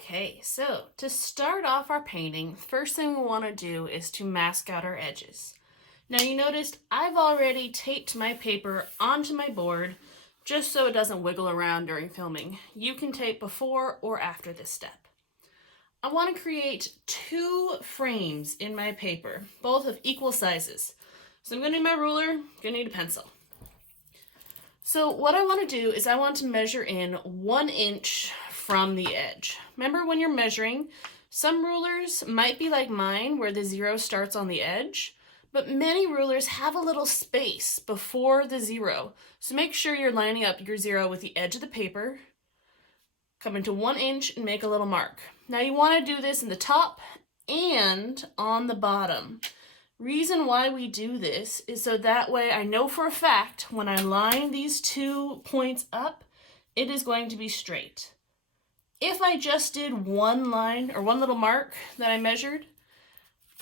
Okay, so to start off our painting, first thing we want to do is to mask out our edges. Now you noticed I've already taped my paper onto my board just so it doesn't wiggle around during filming. You can tape before or after this step. I want to create two frames in my paper, both of equal sizes. So I'm going to need my ruler, going to need a pencil. So what I want to do is I want to measure in 1 inch from the edge. Remember when you're measuring, some rulers might be like mine where the 0 starts on the edge, but many rulers have a little space before the 0. So make sure you're lining up your 0 with the edge of the paper, come into 1 inch and make a little mark. Now you want to do this in the top and on the bottom. Reason why we do this is so that way I know for a fact when I line these 2 points up, it is going to be straight. If I just did one line or one little mark that I measured,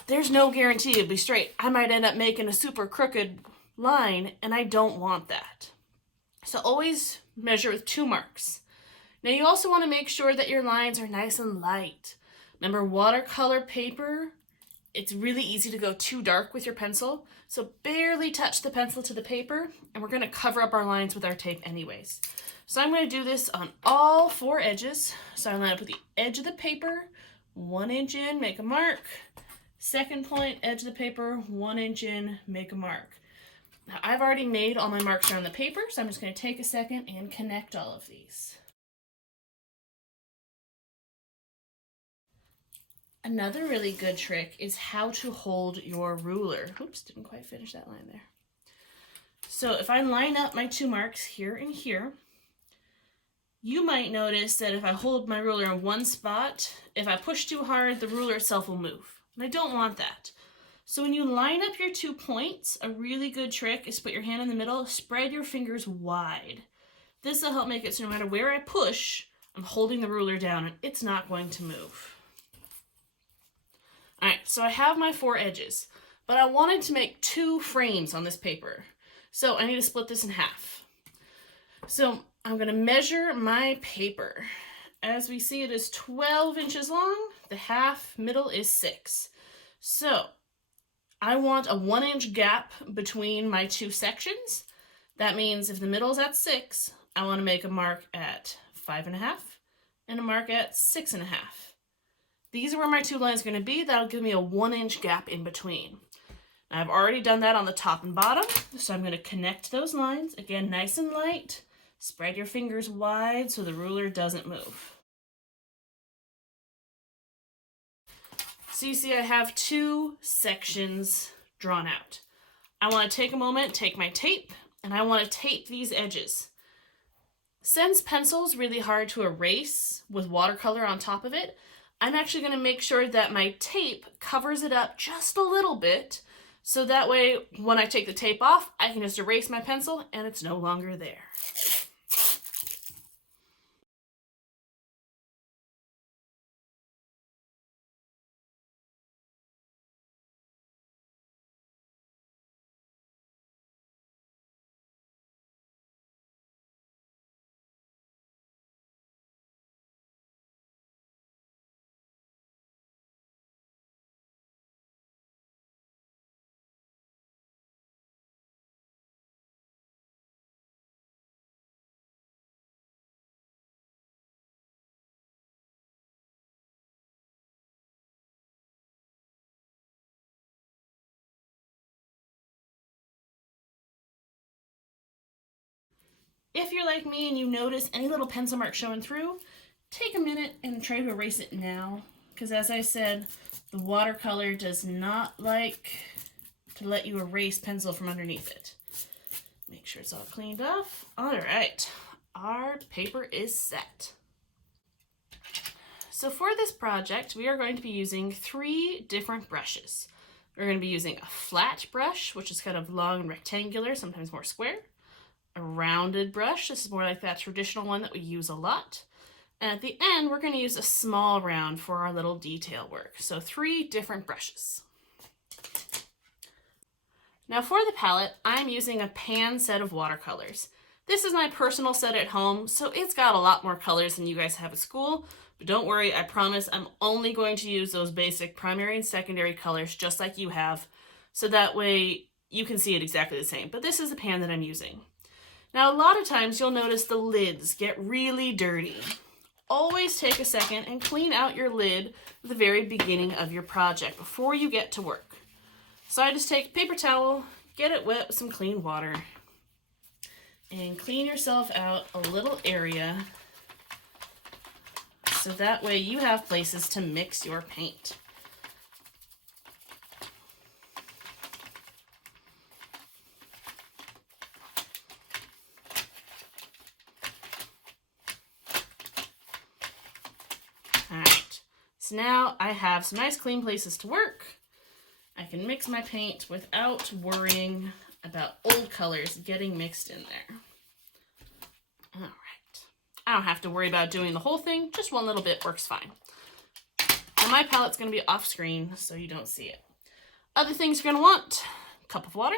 there's no guarantee it'll be straight. I might end up making a super crooked line and I don't want that. So always measure with 2 marks. Now you also want to make sure that your lines are nice and light. Remember, watercolor paper, it's really easy to go too dark with your pencil, so barely touch the pencil to the paper, and we're going to cover up our lines with our tape anyways. So I'm going to do this on all 4 edges. So I line up with the edge of the paper, 1 inch in, make a mark. Second point, edge of the paper, 1 inch in, make a mark. Now I've already made all my marks around the paper, so I'm just going to take a second and connect all of these. Another really good trick is how to hold your ruler. Oops, didn't quite finish that line there. So if I line up my 2 marks here and here, you might notice that if I hold my ruler in one spot, if I push too hard, the ruler itself will move. And I don't want that. So when you line up your 2 points, a really good trick is put your hand in the middle, spread your fingers wide. This will help make it so no matter where I push, I'm holding the ruler down and it's not going to move. Alright, so I have my 4 edges, but I wanted to make 2 frames on this paper. So I need to split this in half. So I'm going to measure my paper. As we see, it is 12 inches long. The half middle is 6. So I want a 1 inch gap between my 2 sections. That means if the middle is at 6, I want to make a mark at 5.5 and a mark at 6.5. These are where my 2 lines are going to be. That'll give me a 1 inch gap in between. Now, I've already done that on the top and bottom, so I'm going to connect those lines. Again, nice and light. Spread your fingers wide so the ruler doesn't move. So you see I have 2 sections drawn out. I want to take a moment, take my tape, and I want to tape these edges. Since pencil's really hard to erase with watercolor on top of it, I'm actually going to make sure that my tape covers it up just a little bit, so that way when I take the tape off, I can just erase my pencil and it's no longer there. If you're like me and you notice any little pencil mark showing through, take a minute and try to erase it now. Because as I said, the watercolor does not like to let you erase pencil from underneath it. Make sure it's all cleaned off. All right, our paper is set. So for this project, we are going to be using 3 different brushes. We're going to be using a flat brush, which is kind of long and rectangular, sometimes more square. A rounded brush, this is more like that traditional one that we use a lot. And at the end, we're going to use a small round for our little detail work. So 3 different brushes. Now for the palette, I'm using a pan set of watercolors. This is my personal set at home, so it's got a lot more colors than you guys have at school. But don't worry, I promise I'm only going to use those basic primary and secondary colors just like you have, so that way you can see it exactly the same. But this is the pan that I'm using. Now, a lot of times you'll notice the lids get really dirty. Always take a second and clean out your lid at the very beginning of your project before you get to work. So I just take a paper towel, get it wet with some clean water, and clean yourself out a little area so that way you have places to mix your paint. Alright, so now I have some nice clean places to work. I can mix my paint without worrying about old colors getting mixed in there. Alright, I don't have to worry about doing the whole thing, just one little bit works fine. And my palette's going to be off screen so you don't see it. Other things you're going to want, a cup of water,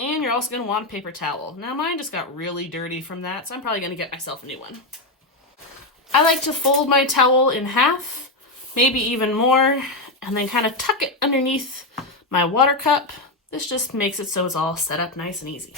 and you're also going to want a paper towel. Now mine just got really dirty from that, so I'm probably going to get myself a new one. I like to fold my towel in half, maybe even more, and then kind of tuck it underneath my water cup. This just makes it so it's all set up nice and easy.